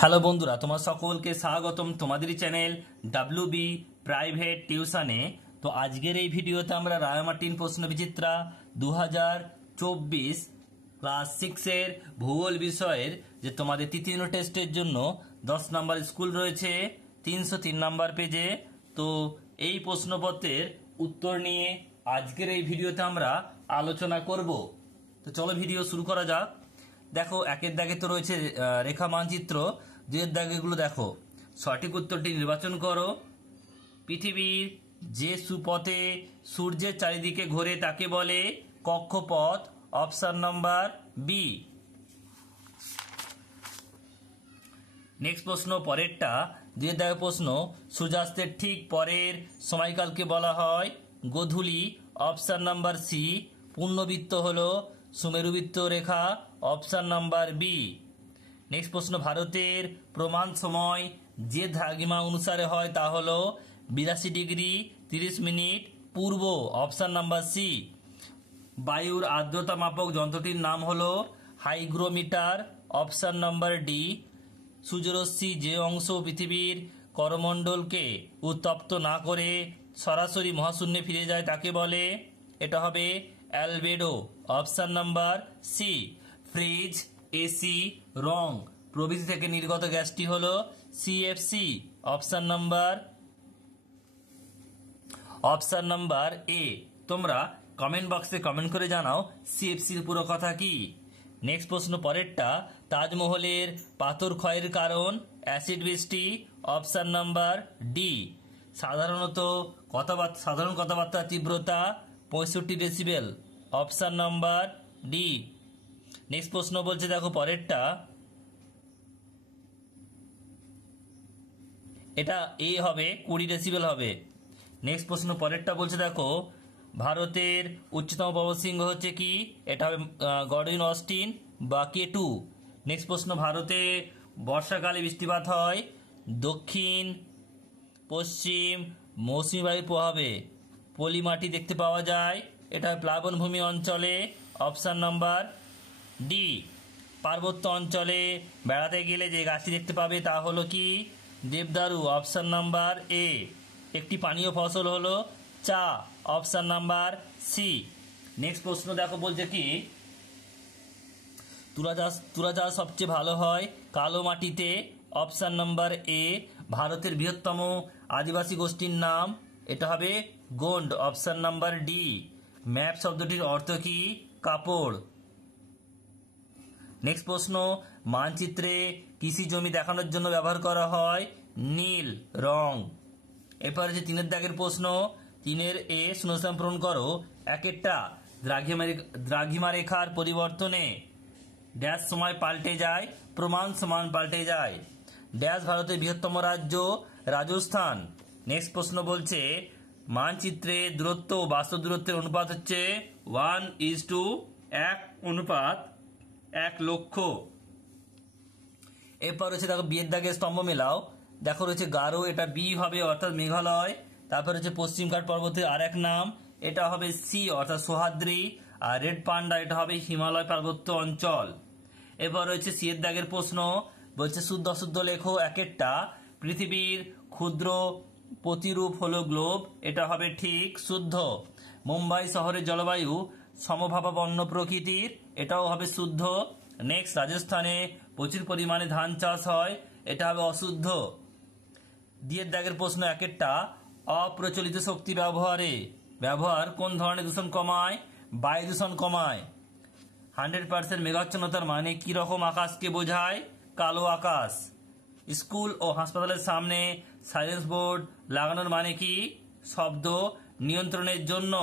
Hello বন্ধুরা, তোমার সকলকে স্বাগতম তোমাদেরই চ্যানেল ডাব্লিউবি প্রাইভেট টিউশনে। তো আজকের এই ভিডিওতে আমরা রায়মার্টিন প্রশ্নবিচিত্রা 2024 ক্লাস 6-এর ভূগোল বিষয়ের যে তোমাদের তৃতীয় টেস্টের জন্য 10 নম্বর স্কুল রয়েছে 303 নম্বর পেজে। তো এই প্রশ্নপত্রের উত্তর নিয়ে আজকের এই ভিডিওতে আমরা আলোচনা করব। তো চলো ভিডিও শুরু করা যাক। দেখো, একের দাগে তো রয়েছে রেখা মানচিত্র, দুয়ের দাগেগুলো দেখো। সঠিক উত্তরটি নির্বাচন করো। পৃথিবীর যে সুপথে সূর্যের চারিদিকে ঘোরে তাকে বলে কক্ষপথ। Option number B. নেক্সট প্রশ্ন পরেরটা, দুয়ের দাগের প্রশ্ন, সূর্যাস্তের ঠিক পরের সময়কালকে বলা হয় গোধূলি। Option number C. পূর্ণবৃত্ত হলো সুমেরুবৃত্ত রেখা। Option number B. নেক্সট প্রশ্ন, ভারতের প্রমাণ সময় যে দ্রাঘিমা অনুসারে হয় তা হলো 82 ডিগ্রি 30 মিনিট পূর্ব। Option number C. বায়ুর আর্দ্রতা মাপক যন্ত্রটির নাম হলো হাইগ্রোমিটার। Option number D. সূর্যরশ্মি যে অংশ পৃথিবীর করমণ্ডলকে উত্তপ্ত না করে সরাসরি মহাশূন্যে ফিরে যায় তাকে বলে, এটা হবে albedo. Option number C. Fridge, AC, রং প্রভৃতি থেকে নির্গত গ্যাসটি হলো সিএফসি। অপশন নাম্বার এ। তোমরা কমেন্ট বক্সে কমেন্ট করে জানাও সিএফসির পুরো কথা কি। নেক্সট প্রশ্ন পরেরটা, তাজমহলের পাথর ক্ষয়ের কারণ অ্যাসিড বৃষ্টি। Option number D. সাধারণ কথাবার্তার তীব্রতা 65 decibel. Option number D. Next প্রশ্ন বলছে, দেখো পরেরটা, এটা এ হবে 20 ডেসিবেল হবে। নেক্সট প্রশ্ন পরেরটা বলছে, দেখো ভারতের উচ্চতম পর্বতশৃঙ্গ হচ্ছে কি, এটা হবে গডউইন অস্টিন বা K2। নেক্সট প্রশ্ন, ভারতে বর্ষাকালে বৃষ্টিপাত হয় দক্ষিণ পশ্চিম মৌসুমী বায়ুর প্রভাবে পলি মাটি দেখতে পাওয়া যায়, এটা প্লাবনভূমি অঞ্চলে। Option number D. পার্বত্য অঞ্চলে বেড়াতে গেলে যে গাছটি দেখতে পাবে তা হলো কি, দেবদারু। অপশন নাম্বার এ। একটি পানীয় ফসল হলো চা। Option number C. নেক্সট প্রশ্ন দেখো বলছে কি, তুলা চাষ সবচেয়ে ভালো হয় কালো মাটিতে। Option number A. ভারতের বৃহত্তম আদিবাসী গোষ্ঠীর নাম, এটা হবে Gond. Option number D. Map শব্দটির অর্থ কি, কাপড়। নেক্সট প্রশ্ন, মানচিত্রে কৃষি জমি দেখানোর জন্য ব্যবহার করা হয় নীল রং। এরপর যে 3-এর দাগের প্রশ্ন, 3-এর এ শূন্যস্থান পূরণ করো। একেরটা, দ্রাঘিমা রেখার পরিবর্তনে ড্যাশ সময় পাল্টে যায়, প্রমাণ সমান পাল্টে যায়। ড্যাশ ভারতের বৃহত্তম রাজ্য রাজস্থান। নেক্সট প্রশ্ন বলছে, মানচিত্রে দূরত্ব ও বাস্তব দূরত্বের অনুপাত হচ্ছে 1:1:1,00,000। এরপর রয়েছে দেখো বিয়ের দাগে স্তম্ভ মেলাও। দেখো রয়েছে গারো, এটা বি হবে অর্থাৎ মেঘালয়। তারপর হচ্ছে পশ্চিমঘাট পর্বতের আর এক নাম, এটা হবে সি অর্থাৎ সোহাদ্রি। আর রেড পান্ডা, এটা হবে হিমালয় পার্বত্য অঞ্চল। এরপর রয়েছে সি এর দাগের প্রশ্ন, বলছে শুদ্ধ অশুদ্ধ লেখো। একেরটা, পৃথিবীর ক্ষুদ্র প্রতিরূপ হলো গ্লোব, এটা হবে ঠিক শুদ্ধ। মুম্বাই শহরের জলবায়ু সমভাবাপন্ন প্রকৃতির, এটাও হবে শুদ্ধ। নেক্সট, রাজস্থানে প্রচুর পরিমাণে ধান চাষ হয়, এটা হবে অশুদ্ধ। দিয়ের দাগের প্রশ্ন, একেরটা, অপ্রচলিত শক্তি ব্যবহার কোন ধরনের দূষণ কমায়, বায়ু দূষণ কমায়। 100% মেঘাচ্ছন্নতার মানে কি রকম আকাশকে বোঝায়, কালো আকাশ। স্কুল ও হাসপাতালের সামনে সাইলেন্স বোর্ড লাগানোর মানে কি, শব্দ নিয়ন্ত্রণের জন্য।